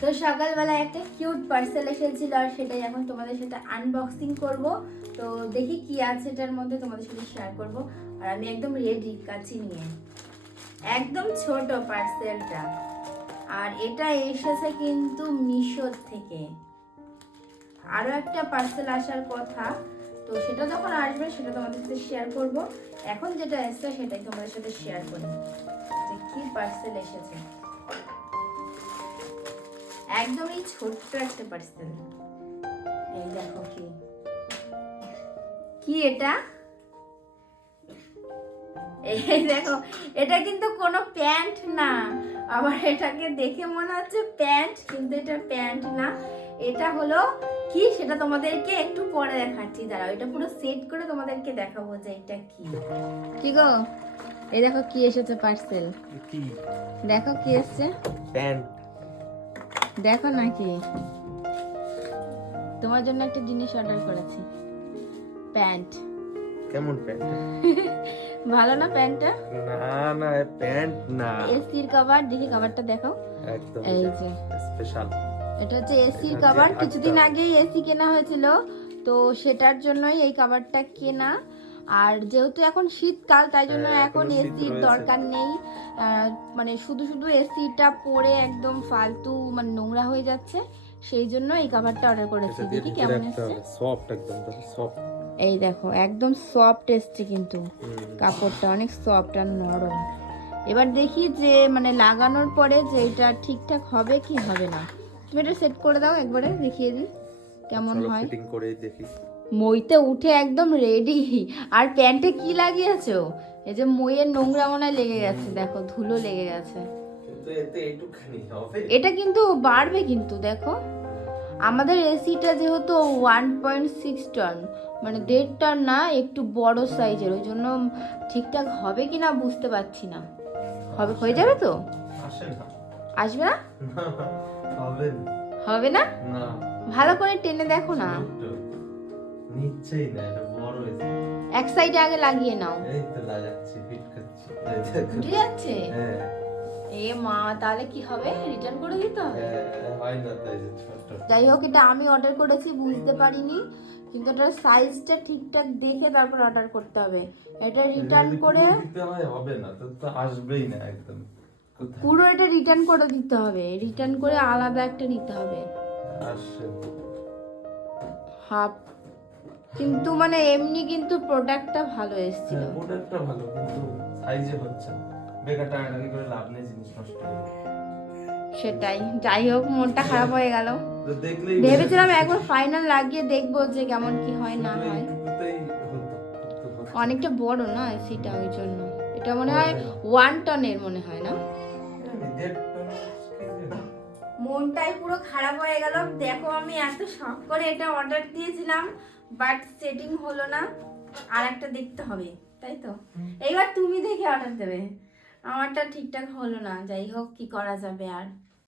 তো সকালবেলা একটা কিউট পার্সেল এসেছিল আর সেটাই এখন তোমাদের সাথে আনবক্সিং করব। তো দেখি কি আছে এটার মধ্যে, তোমাদের সাথে শেয়ার করব। আর আমি একদম রেডি কাচি নিয়ে, একদম ছোট পার্সেলটা। আর এটা এসেছে কিন্তু মিশো থেকে। আরো একটা পার্সেল আসার কথা, তো সেটা যখন আসবে সেটা তোমাদের সাথে শেয়ার করব। এখন যেটা এসেছে সেটাই তোমাদের সাথে শেয়ার করি যে কি পার্সেল এসেছে। একদমই ছোট্ট একটা পার্সেল। এই দেখো কি কি এটা, এই দেখো, এটা কিন্তু কোনো প্যান্ট না। আবার এটাকে দেখে মনে হচ্ছে প্যান্ট, কিন্তু এটা প্যান্ট না। এটা হলো কি সেটা তোমাদেরকে একটু পরে দেখাচ্ছি, দাঁড়াও। এটা পুরো সেট করে তোমাদেরকে দেখাবো যে এটা কি। কি গো, এই দেখো কি এসেছে পার্সেল। কি দেখো কি এসেছে, প্যান্ট। দেখো নাকি, তোমার জন্য একটা জিনিস অর্ডার করেছি, প্যান্ট। কেমন প্যান্ট? ভালো না প্যান্টটা? না না প্যান্ট না, এসির কভার। দেখি কভারটা দেখো, একদম এই যে স্পেশাল। এটা হচ্ছে এসির এটা কভার। দিয়ে কিছুদিন হাঁটতে আগেই এসি কেনা হয়েছিল, তো সেটার জন্যই এই কভারটা কেনা। আর যেহেতু এখন শীতকাল, তাই জন্য হ্যাঁ, এখন এখনো শীত এসির রয়েছে। দরকার নেই। মানে শুধু শুধু এসিটা পরে একদম ফালতু মানে নোংরা হয়ে যাচ্ছে, সেই জন্য এই কভারটা অর্ডার করেছি। দেখি কেমন এসছে। সফট একদম, সফট। এই দেখো একদম সফট এসছে, কিন্তু কাপড়টা অনেক সফট আর নরম। এবার দেখি যে মানে লাগানোর পরে যে এটা ঠিকঠাক হবে কি হবে না। তুমি এটা সেট করে দাও, একবারে দেখিয়ে দিই কেমন হয়। ফিটিং করে দেখি। মইতে উঠে একদম রেডি। আর প্যান্টে কি লাগিয়েছো? এই যে মইয়ের নোংরা মনে হয় লেগে গেছে, দেখো ধুলো লেগে গেছে। কিন্তু এতে একটুখানি হবে। এটা কিন্তু বাড়বে, কিন্তু দেখো আমাদের এসিটা যেহেতু 1.6 টন, মানে 1.5 টন না, একটু বড় সাইজের, ওই জন্য ঠিকঠাক হবে কি না বুঝতে পারছি না। হবে, হয়ে যাবে তো? আসে না। আসবে না? হবে না। হবে না? না, ভালো করে টেনে দেখো না। নিচেই না, এটা বড় হয়েছে। এক সাইডে আগে লাগিয়ে নাও। এই তো লাগাচ্ছি, ফিট করছি। এই দেখো। উঠে যাচ্ছে? হ্যাঁ এ মা, তাহলে কি হবে? রিটার্ন করে দিতে হবে? হ্যাঁ, হয় না তাই যে ছোট। যাই হোক, এটা আমি অর্ডার করেছি, বুঝতে পারিনি, কিন্তু এটার সাইজটা ঠিকঠাক দেখে তারপর অর্ডার করতে হবে। এটা রিটার্ন করে দিতে হয়, হবে না তো, তো আসবেই না একদম। কোথায় পুরো এটা রিটার্ন করে দিতে হবে, রিটার্ন করে আলাদা একটা নিতে হবে আসে? হাফ। কিন্তু মানে এমনি কিন্তু প্রোডাক্টটা ভালো এসেছিল। প্রোডাক্টটা ভালো, কিন্তু সাইজে হচ্ছে না। বেকার টাকাটাকি করে লাভ নেই, জিনিস নষ্ট করে। সেটাই, যাই হোক মনটা খারাপ হয়ে গেল। তো দেখলেই ভেবেছিলাম একবার ফাইনাল লাগিয়ে দেখবো যে কেমন কি হয় না হয়। অনেকটা বড় না এসিটা, ওই জন্য। এটা মনে হয় 1 টনের মনে হয় না। মনটাই পুরো খারাপ হয়ে গেল। দেখো আমি এত শখ করে এটা অর্ডার দিয়েছিলাম, বাট সেটিং হলো না। আর একটা দেখতে হবে, তাই তো? এইবার তুমি দেখে অর্ডার দেবে, আমারটা ঠিকঠাক হলো না। যাই হোক, কি করা যাবে আর।